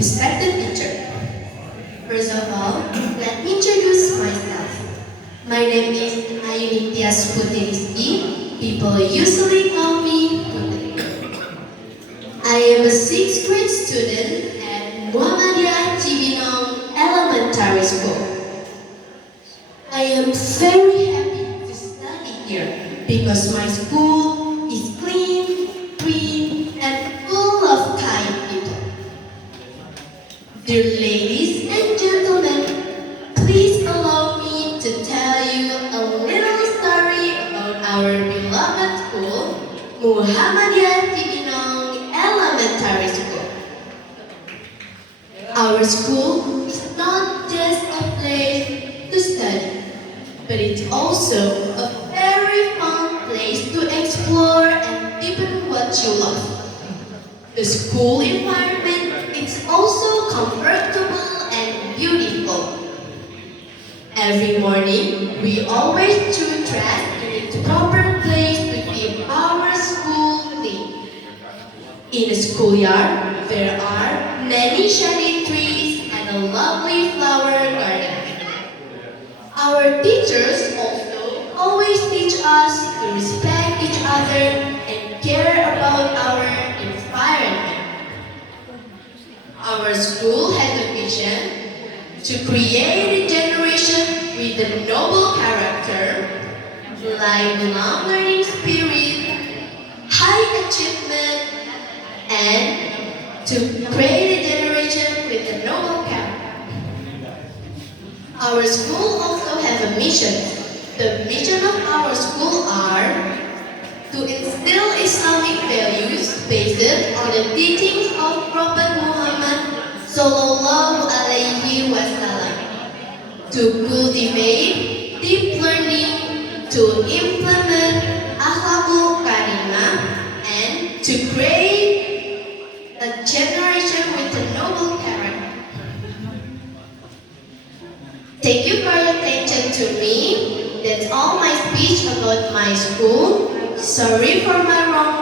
respected teacher. First of all, let me introduce myself. My name is Ayunityas Putiristi. People usually call me Putri. I am a 6th grade student at Muhammadiyah Cibinong Elementary School. I am very happy to study here because my school is clean, green, and full of kind people. Dear ladies and gentlemen, please allow me to tell you a little story about our beloved school, Muhammadiyah Cibinong Elementary School. Our school is not just a place to study, but it's also a very fun place to explore and deepen what you love. The school environment is also comfortable and beautiful. Every morning, we always throw trash in its proper place to keep our school clean. In the schoolyard, there are many shady trees and a lovely flower garden. Our teachers also always teach us to respect each other and care about our environment. Our school has a vision to create a generation with a noble character, lifelong learning spirit, high achievement, and to create a generation with a noble character. Our school also has a mission. The mission of our school are to instill Islamic values based on the teachings of Prophet Muhammad Sallallahu Alaihi Wasallam, to cultivate deep learning, to implement akhlakul karimah, and to create a generation with a noble character. Thank you for your attention to me. That's all my speech about my school. Sorry for my wrong